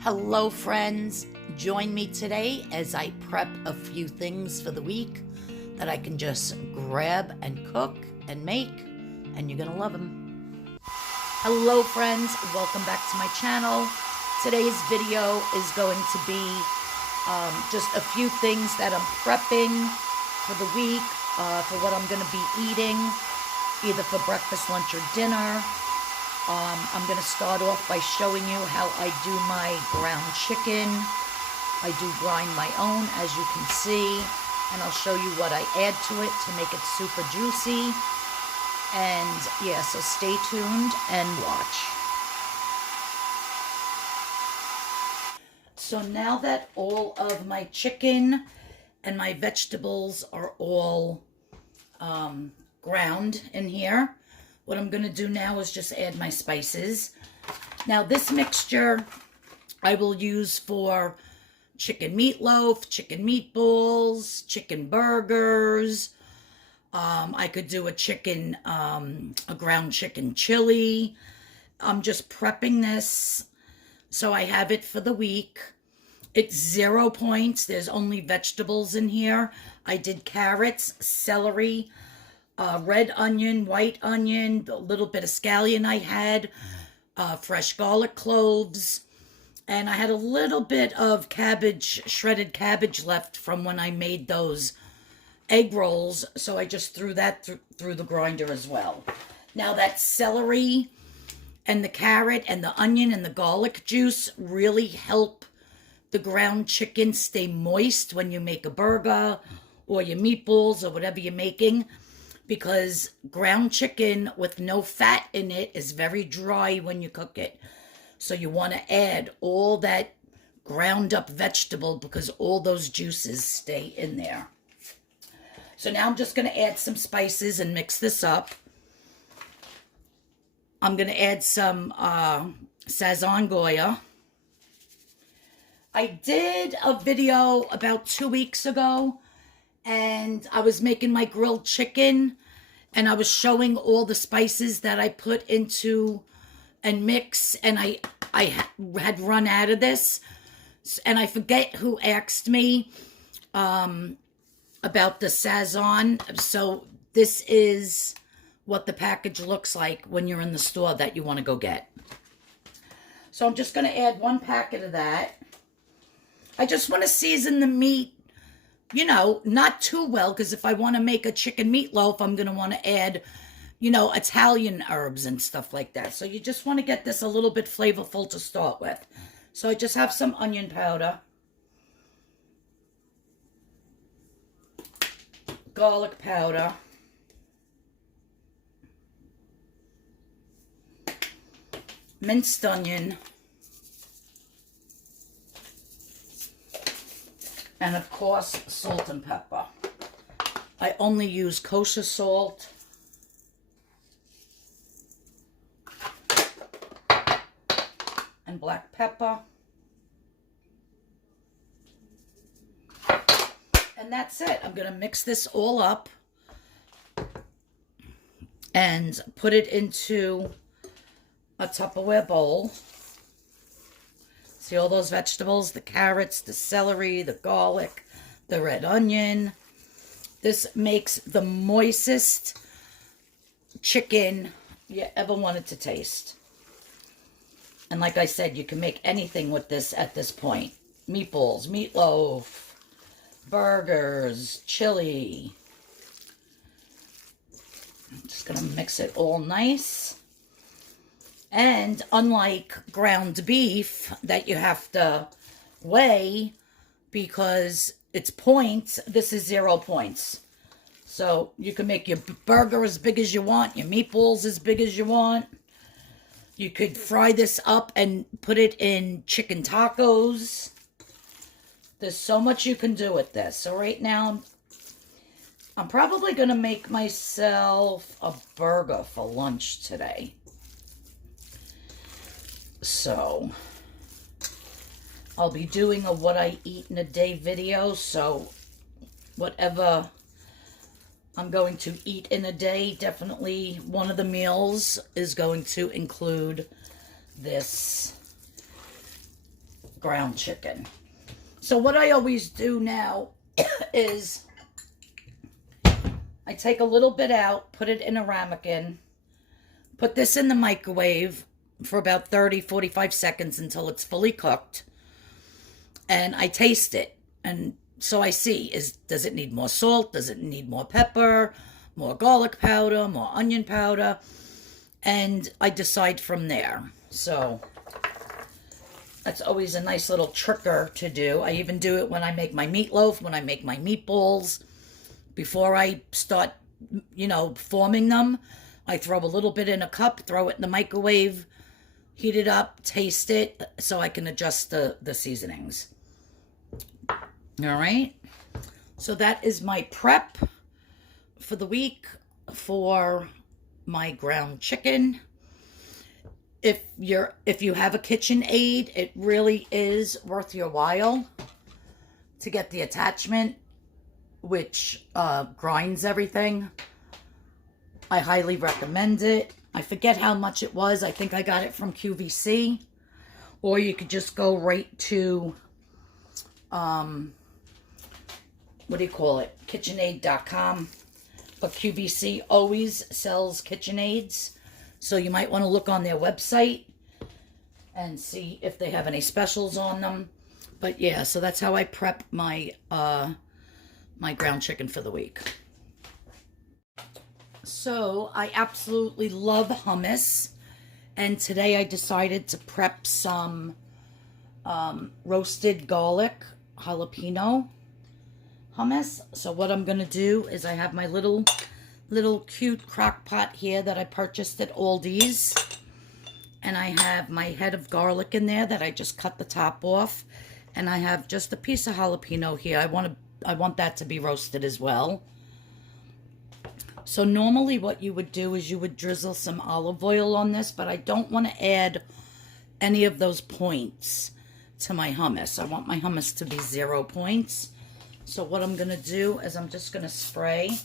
Hello friends, join me today as I prep a few things for the week that I can just grab and cook and make, and you're gonna love them. Hello friends, welcome back to my channel. Today's video is going to be just a few things that I'm prepping for the week, for what I'm gonna be eating, either for breakfast, lunch, or dinner. I'm going to start off by showing you how I do my ground chicken. I do grind my own, as you can see, and I'll show you what I add to it to make it super juicy. And yeah, so stay tuned and watch. So now that all of my chicken and my vegetables are all ground in here, what I'm going to do now is just add my spices. Now this mixture I will use for chicken meatloaf, chicken meatballs, chicken burgers. I could do a ground chicken chili. I'm just prepping this so I have it for the week. It's 0 points. There's only vegetables in here. I did carrots, celery, red onion, white onion, a little bit of scallion I had, fresh garlic cloves, and I had a little bit of cabbage, shredded cabbage left from when I made those egg rolls, so I just threw that through the grinder as well. Now that celery and the carrot and the onion and the garlic juice really help the ground chicken stay moist when you make a burger or your meatballs or whatever you're making, because ground chicken with no fat in it is very dry when you cook it. So you want to add all that ground up vegetable because all those juices stay in there. So now I'm just going to add some spices and mix this up. I'm going to add some Sazon Goya. I did a video about 2 weeks ago, and I was making my grilled chicken, and I was showing all the spices that I put into and mix, and I had run out of this, and I forget who asked me about the Sazon. So this is what the package looks like when you're in the store that you want to go get. So I'm just going to add 1 packet of that. I just want to season the meat, you know, not too well, because if I want to make a chicken meatloaf, I'm going to want to add, you know, Italian herbs and stuff like that. So you just want to get this a little bit flavorful to start with. So I just have some onion powder, garlic powder, minced onion, and of course, salt and pepper. I only use kosher salt. And black pepper. And that's it. I'm going to mix this all up and put it into a Tupperware bowl. See all those vegetables, the carrots, the celery, the garlic, the red onion. This makes the moistest chicken you ever wanted to taste. And like I said, you can make anything with this at this point. Meatballs, meatloaf, burgers, chili. I'm just going to mix it all nice. And unlike ground beef that you have to weigh because it's points, this is 0 points. So you can make your burger as big as you want, your meatballs as big as you want. You could fry this up and put it in chicken tacos. There's so much you can do with this. So right now, I'm probably going to make myself a burger for lunch today. So I'll be doing a what I eat in a day video, so whatever I'm going to eat in a day, definitely one of the meals is going to include this ground chicken. So what I always do now is I take a little bit out, put it in a ramekin, put this in the microwave for about 30-45 seconds until it's fully cooked, and I taste it. And so I see, does it need more salt? Does it need more pepper, more garlic powder, more onion powder? And I decide from there. So that's always a nice little tricker to do. I even do it when I make my meatloaf, when I make my meatballs. Before I start, forming them, I throw a little bit in a cup, throw it in the microwave, heat it up, taste it, so I can adjust the seasonings. All right. So that is my prep for the week for my ground chicken. If you have a KitchenAid, it really is worth your while to get the attachment, which grinds everything. I highly recommend it. I forget how much it was. I think I got it from QVC. Or you could just go right to, KitchenAid.com. But QVC always sells KitchenAids. So you might want to look on their website and see if they have any specials on them. But yeah, so that's how I prep my my ground chicken for the week. So I absolutely love hummus, and today I decided to prep some roasted garlic jalapeno hummus. So what I'm gonna do is I have my little cute crock pot here that I purchased at Aldi's, and I have my head of garlic in there that I just cut the top off, and I have just a piece of jalapeno here. I want that to be roasted as well. So normally what you would do is you would drizzle some olive oil on this, but I don't want to add any of those points to my hummus. I want my hummus to be 0 points. So what I'm going to do is I'm just going to spray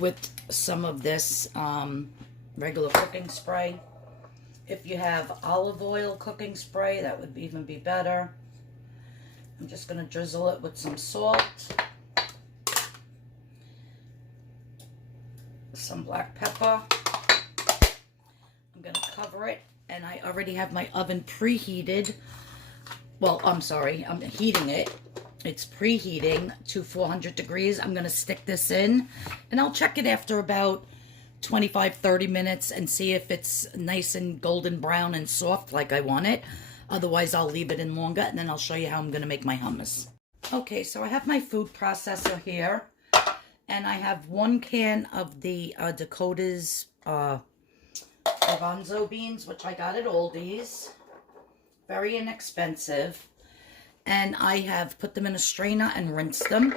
with some of this regular cooking spray. If you have olive oil cooking spray, that would even be better. I'm just going to drizzle it with some salt, some black pepper. I'm going to cover it, and I already have my oven preheated. Well, I'm sorry, I'm heating it. It's preheating to 400 degrees. I'm going to stick this in, and I'll check it after about 25-30 minutes and see if it's nice and golden brown and soft like I want it. Otherwise, I'll leave it in longer, and then I'll show you how I'm going to make my hummus. Okay, so I have my food processor here, and I have 1 can of the Dakota's garbanzo beans, which I got at Aldi's. Very inexpensive. And I have put them in a strainer and rinsed them.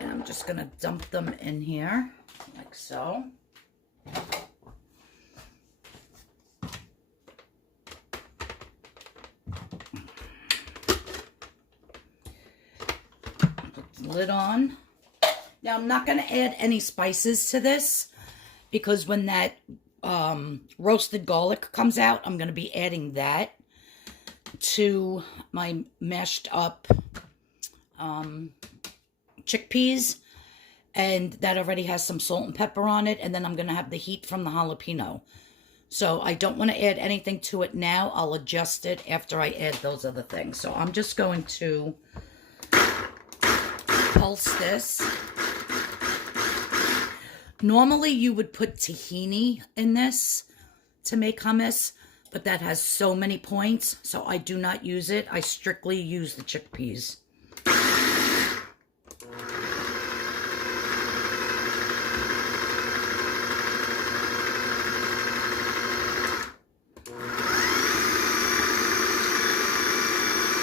And I'm just going to dump them in here, like so. Put the lid on. Now, I'm not going to add any spices to this, because when that roasted garlic comes out, I'm going to be adding that to my mashed up chickpeas, and that already has some salt and pepper on it, and then I'm going to have the heat from the jalapeno. So I don't want to add anything to it now. I'll adjust it after I add those other things. So I'm just going to pulse this. Normally you would put tahini in this to make hummus, but that has so many points, so I do not use it. I strictly use the chickpeas.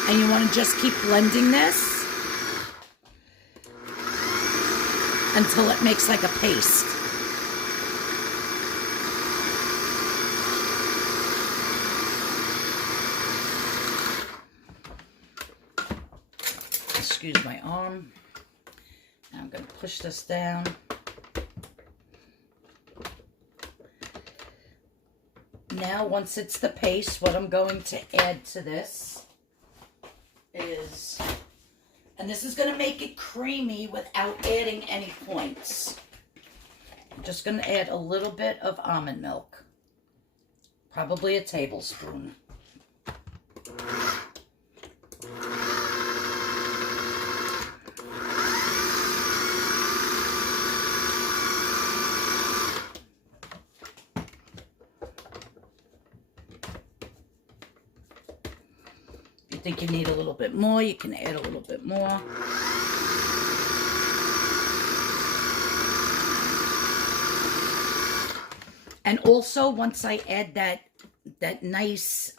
And you want to just keep blending this until it makes like a paste. Excuse my arm. Now I'm going to push this down. now, once it's the paste, what I'm going to add to this is, and this is going to make it creamy without adding any points. I'm just going to add a little bit of almond milk, probably a tablespoon. If you think you need a little bit more, you can add a little bit more. And also, once I add that nice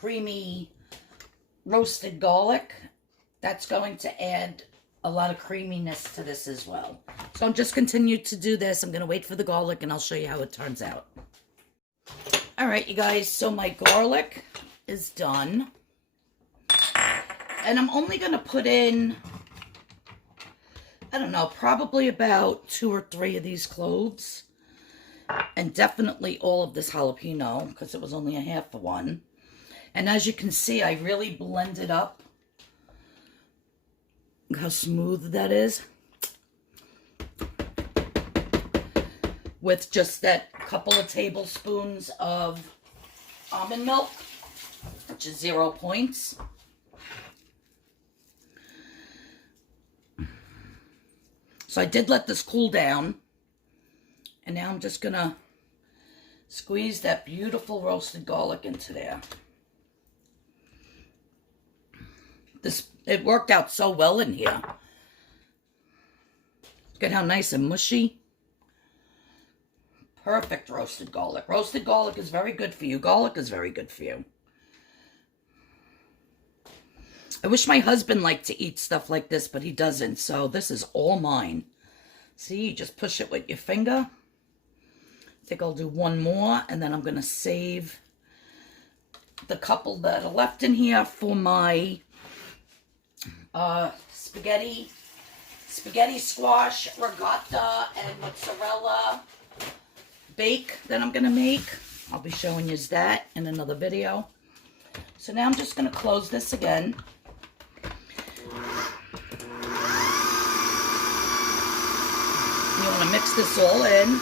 creamy roasted garlic, that's going to add a lot of creaminess to this as well. So I'm just continue to do this. I'm going to wait for the garlic and I'll show you how it turns out. All right, you guys, so my garlic is done. And I'm only going to put in, I don't know, probably about 2 or 3 of these cloves. And definitely all of this jalapeno, because it was only a half of one. And as you can see, I really blended up. Look how smooth that is. With just that couple of tablespoons of almond milk, which is 0 points. So I did let this cool down. And now I'm just going to squeeze that beautiful roasted garlic into there. It worked out so well in here. Look at how nice and mushy. Perfect roasted garlic. Roasted garlic is very good for you. Garlic is very good for you. I wish my husband liked to eat stuff like this, but he doesn't. So this is all mine. See, you just push it with your finger. I think I'll do one more, and then I'm going to save the couple that are left in here for my spaghetti squash, ricotta, and mozzarella bake that I'm going to make. I'll be showing you that in another video. So now I'm just going to close this again. You want to mix this all in.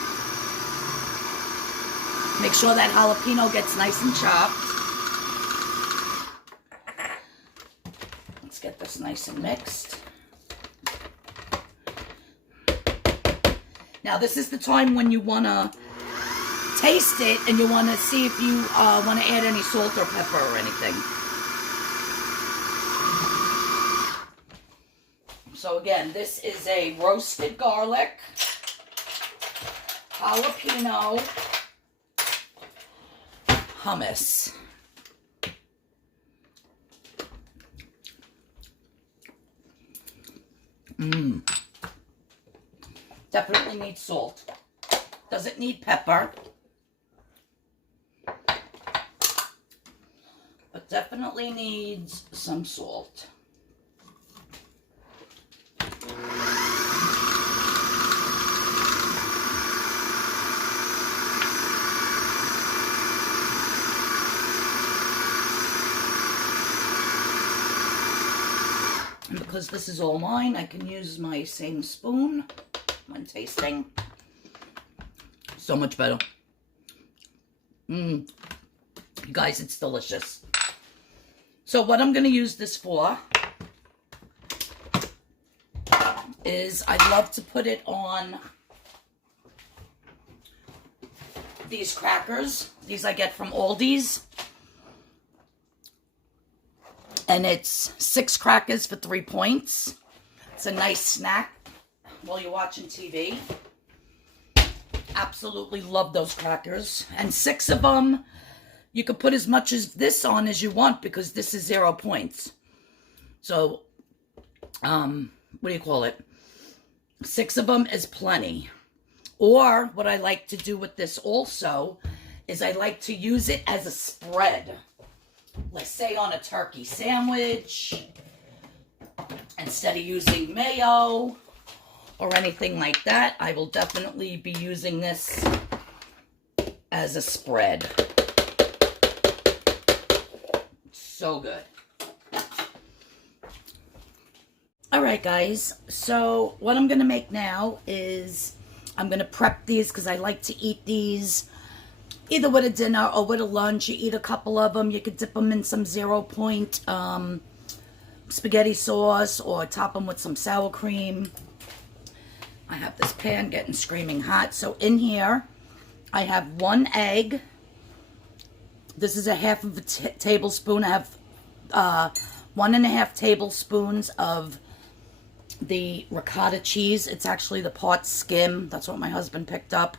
Make sure that jalapeno gets nice and chopped. Let's get this nice and mixed. Now this is the time when you want to taste it and you want to see if you want to add any salt or pepper or anything. So again, this is a roasted garlic, jalapeno, hummus. Definitely needs salt. Doesn't need pepper. But definitely needs some salt. And because this is all mine, I can use my same spoon when tasting. So much better. You guys, it's delicious. So what I'm going to use this for is I love to put it on these crackers. These I get from Aldi's. And it's 6 crackers for 3 points. It's a nice snack while you're watching TV. Absolutely love those crackers. And 6 of them, you could put as much as this on as you want because this is 0 points. So, what do you call it? 6 of them is plenty. Or what I like to do with this also is I like to use it as a spread. Let's say on a turkey sandwich, instead of using mayo or anything like that, I will definitely be using this as a spread. So good. All right, guys. So what I'm going to make now is I'm going to prep these because I like to eat these either with a dinner or with a lunch. You eat a couple of them. You could dip them in some 0-point spaghetti sauce or top them with some sour cream. I have this pan getting screaming hot. So in here, I have 1 egg. This is a half of a tablespoon. I have 1.5 tablespoons of the ricotta cheese. It's actually the part skim. That's what my husband picked up.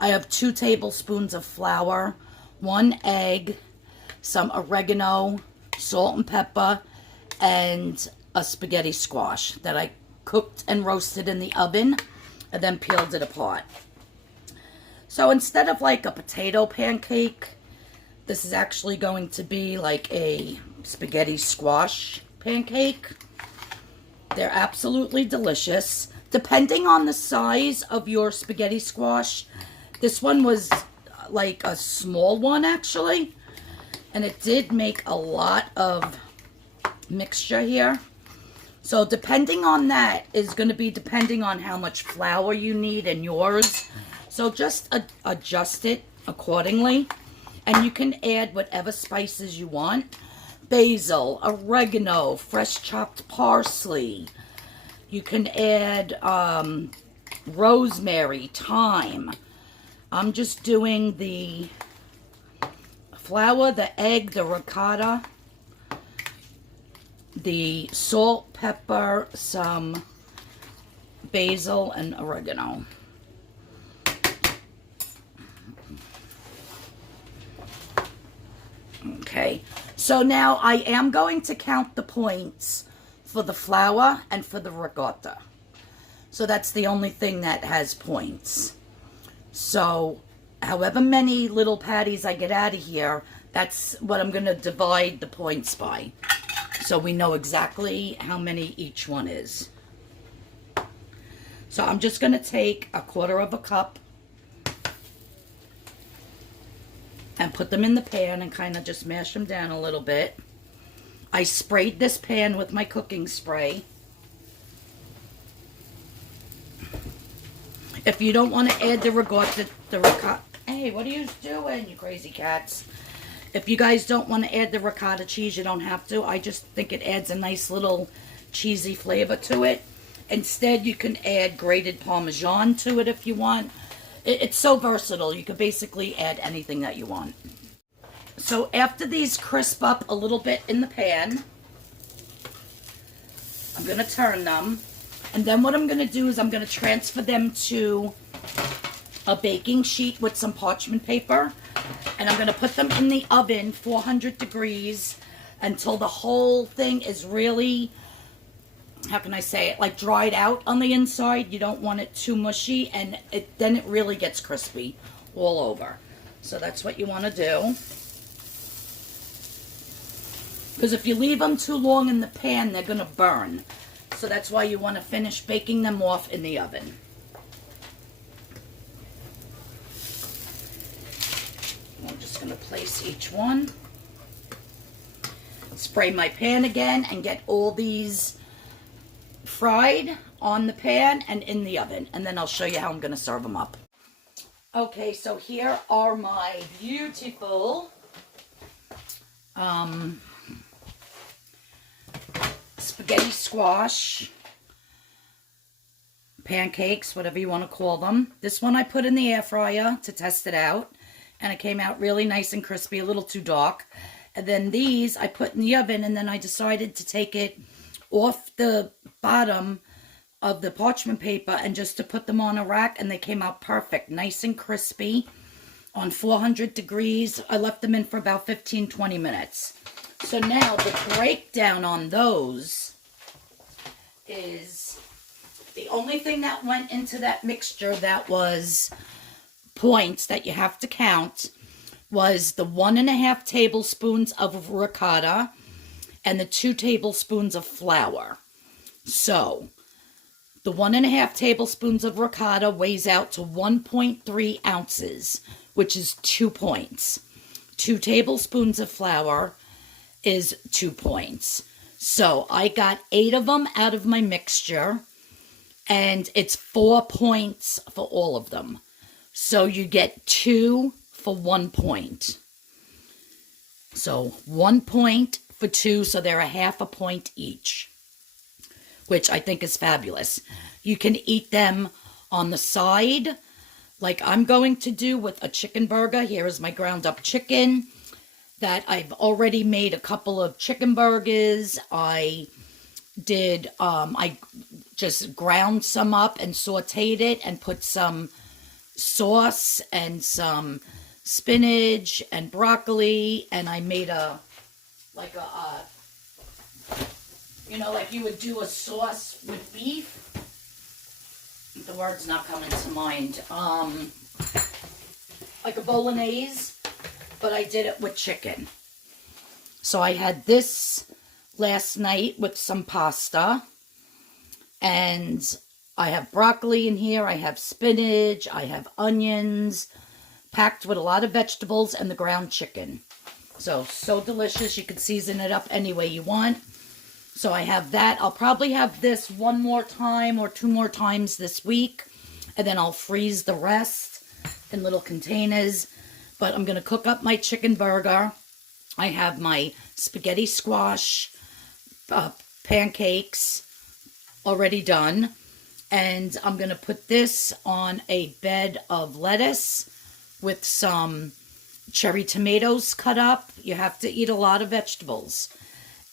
I have 2 tablespoons of flour, 1 egg, some oregano, salt and pepper, and a spaghetti squash that I cooked and roasted in the oven and then peeled it apart. So instead of like a potato pancake, this is actually going to be like a spaghetti squash pancake. They're absolutely delicious. Depending on the size of your spaghetti squash, this one was like a small one actually, and it did make a lot of mixture here. So depending on that is going to be depending on how much flour you need in yours. So just adjust it accordingly. And you can add whatever spices you want. Basil, oregano, fresh chopped parsley. You can add rosemary, thyme. I'm just doing the flour, the egg, the ricotta, the salt, pepper, some basil, and oregano. Okay, so now I am going to count the points for the flour and for the ricotta. So that's the only thing that has points. So however many little patties I get out of here, that's what I'm going to divide the points by. So we know exactly how many each one is. So I'm just going to take 1/4 cup and put them in the pan and kind of just mash them down a little bit. I sprayed this pan with my cooking spray. If you don't want to add the ricotta, hey, what are you doing, you crazy cats? If you guys don't want to add the ricotta cheese, you don't have to. I just think it adds a nice little cheesy flavor to it. Instead, you can add grated Parmesan to it if you want. It's so versatile. You could basically add anything that you want. So after these crisp up a little bit in the pan, I'm going to turn them. And then what I'm going to do is I'm going to transfer them to a baking sheet with some parchment paper. And I'm going to put them in the oven, 400 degrees, until the whole thing is really, how can I say it, like dried out on the inside. You don't want it too mushy, and then it really gets crispy all over. So that's what you want to do. Because if you leave them too long in the pan, they're going to burn. So that's why you want to finish baking them off in the oven. I'm just going to place each one. Spray my pan again and get all these fried on the pan and in the oven. And then I'll show you how I'm going to serve them up. Okay, so here are my beautiful spaghetti squash pancakes, whatever you want to call them. This one I put in the air fryer to test it out, and it came out really nice and crispy, a little too dark. And then these I put in the oven, and then I decided to take it off the bottom of the parchment paper and just to put them on a rack, and they came out perfect, nice and crispy on 400 degrees. I left them in for about 15-20 minutes. So now the breakdown on those is the only thing that went into that mixture that was points that you have to count was the 1.5 tablespoons of ricotta and the 2 tablespoons of flour. So the 1.5 tablespoons of ricotta weighs out to 1.3 ounces, which is 2 points. 2 tablespoons of flour is 2 points. So I got 8 of them out of my mixture, and it's 4 points for all of them. So you get 2 for 1 point. So 1 point for 2, so they're a half a point each, which I think is fabulous. You can eat them on the side, like I'm going to do with a chicken burger. Here is my ground up chicken that I've already made a couple of chicken burgers. I just ground some up and sauteed it and put some sauce and some spinach and broccoli, and I made like you would do a sauce with beef. The word's not coming to mind. Like a bolognese, but I did it with chicken. So I had this last night with some pasta, and I have broccoli in here, I have spinach, I have onions, packed with a lot of vegetables, and the ground chicken. So delicious. You can season it up any way you want. So I have that. I'll probably have this 1 more time or 2 more times this week, and then I'll freeze the rest in little containers. But I'm going to cook up my chicken burger. I have my spaghetti squash pancakes already done. And I'm going to put this on a bed of lettuce with some cherry tomatoes cut up. You have to eat a lot of vegetables.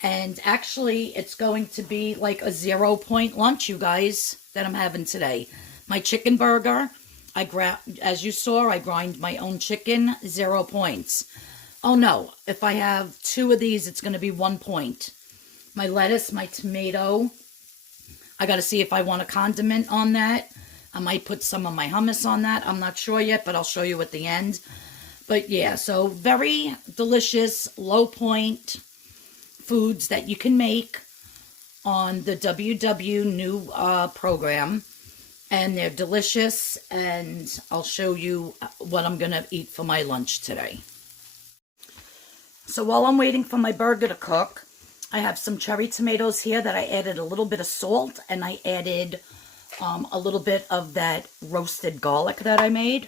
And actually, it's going to be like a 0 point lunch, you guys, that I'm having today. My chicken burger, as you saw, I grind my own chicken, 0 points. Oh no, if I have 2 of these, it's going to be 1 point. My lettuce, my tomato, I got to see if I want a condiment on that. I might put some of my hummus on that. I'm not sure yet, but I'll show you at the end. But yeah, so very delicious, low point foods that you can make on the WW new program. And they're delicious, and I'll show you what I'm going to eat for my lunch today. So while I'm waiting for my burger to cook, I have some cherry tomatoes here that I added a little bit of salt, and I added a little bit of that roasted garlic that I made.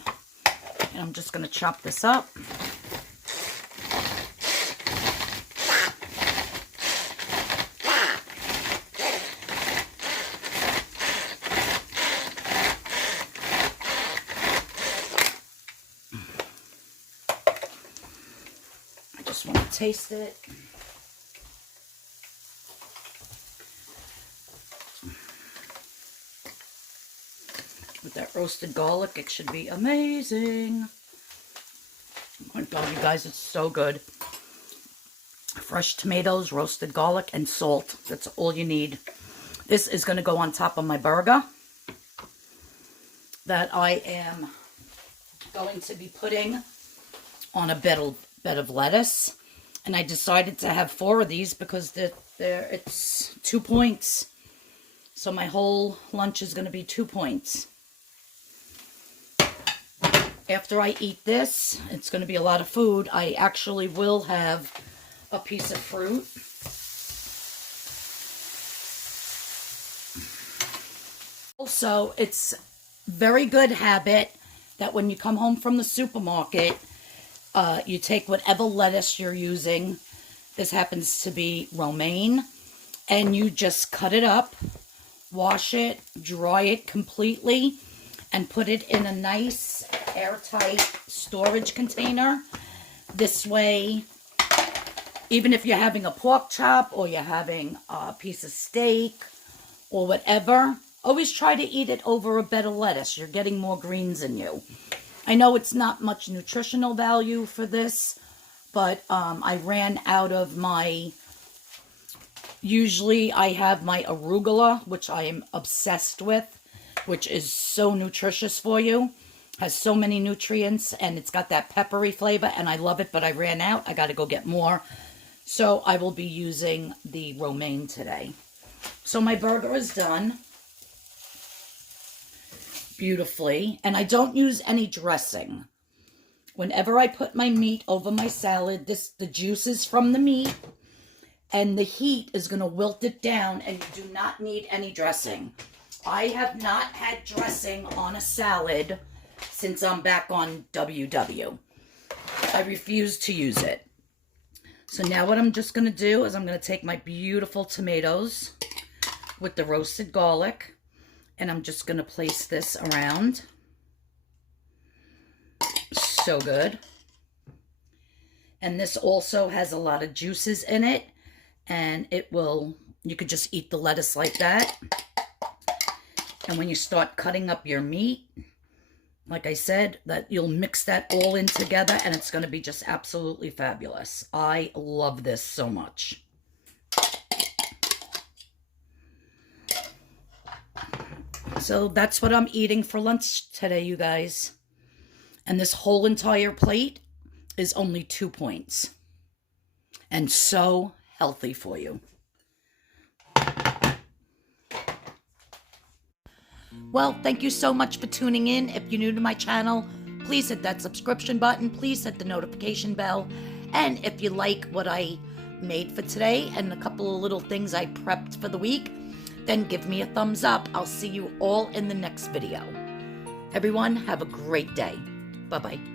And I'm just going to chop this up. I just want to taste it. With that roasted garlic, it should be amazing. Oh my God, you guys, it's so good. Fresh tomatoes, roasted garlic, and salt. That's all you need. This is going to go on top of my burger that I am going to be putting on a bed of lettuce. And I decided to have 4 of these because it's 2 points. So my whole lunch is going to be 2 points. After I eat this, it's going to be a lot of food. I actually will have a piece of fruit. Also, it's very good habit that when you come home from the supermarket, you take whatever lettuce you're using. This happens to be romaine. And you just cut it up, wash it, dry it completely, and put it in a nice airtight storage container. This way, even if you're having a pork chop or you're having a piece of steak or whatever, always try to eat it over a bed of lettuce. You're getting more greens in you. I know it's not much nutritional value for this, but I ran out of my... Usually I have my arugula, which I am obsessed with, which is so nutritious for you. Has so many nutrients, and it's got that peppery flavor, and I love it, but I ran out. I got to go get more. So I will be using the romaine today. So my burger is done beautifully, and I don't use any dressing. Whenever I put my meat over my salad, the juices from the meat and the heat is going to wilt it down, and you do not need any dressing. I have not had dressing on a salad since I'm back on WW. I refuse to use it. So now what I'm just going to do is I'm going to take my beautiful tomatoes with the roasted garlic, and I'm just going to place this around. So good. And this also has a lot of juices in it, and you could just eat the lettuce like that. And when you start cutting up your meat, like I said, that you'll mix that all in together, and it's going to be just absolutely fabulous. I love this so much. So that's what I'm eating for lunch today, you guys. And this whole entire plate is only 2 points. And so healthy for you. Well, thank you so much for tuning in. If you're new to my channel, please hit that subscription button. Please hit the notification bell. And if you like what I made for today and a couple of little things I prepped for the week, then give me a thumbs up. I'll see you all in the next video. Everyone, have a great day. Bye-bye.